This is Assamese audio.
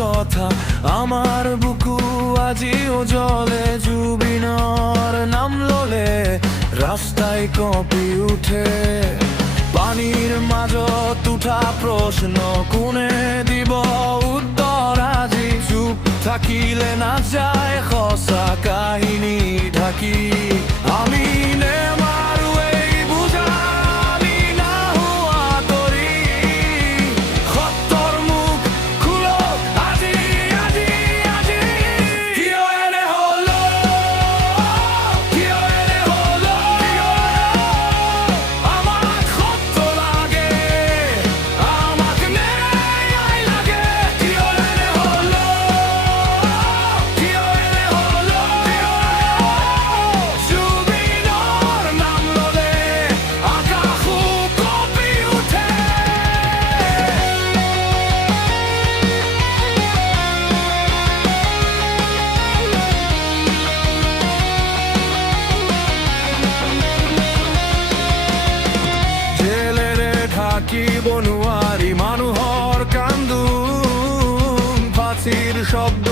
কথা আমাৰ বুকু আজিও জলে জুবিনৰ নাম ললে ৰাস্তাই কঁপি উঠে পানীৰ মাজত উঠা প্ৰশ্ন কোনে দিব উত্তৰ আজি চুপ থাকিলে নাযায় সঁচা কাহিনী ঢাকি আমি নেমাৰো এই বোজা আমি নাহো আঁতৰি সত্যৰ মুখ খোলক আজি আজি আজি কিয় এনে হ'ল কিয় এনে হ'ল আমাক সত্য লাগে আমাক ন্যায় লাগে কিয় এনে হ'ল কিয় এনে হ'ল জুবিনৰ নাম ল'লে আকাশো কঁপি উঠে জেলেৰে ঢাকিব নোৱাৰি মানুহৰ কান্দোন ফাঁচীৰ শব্দ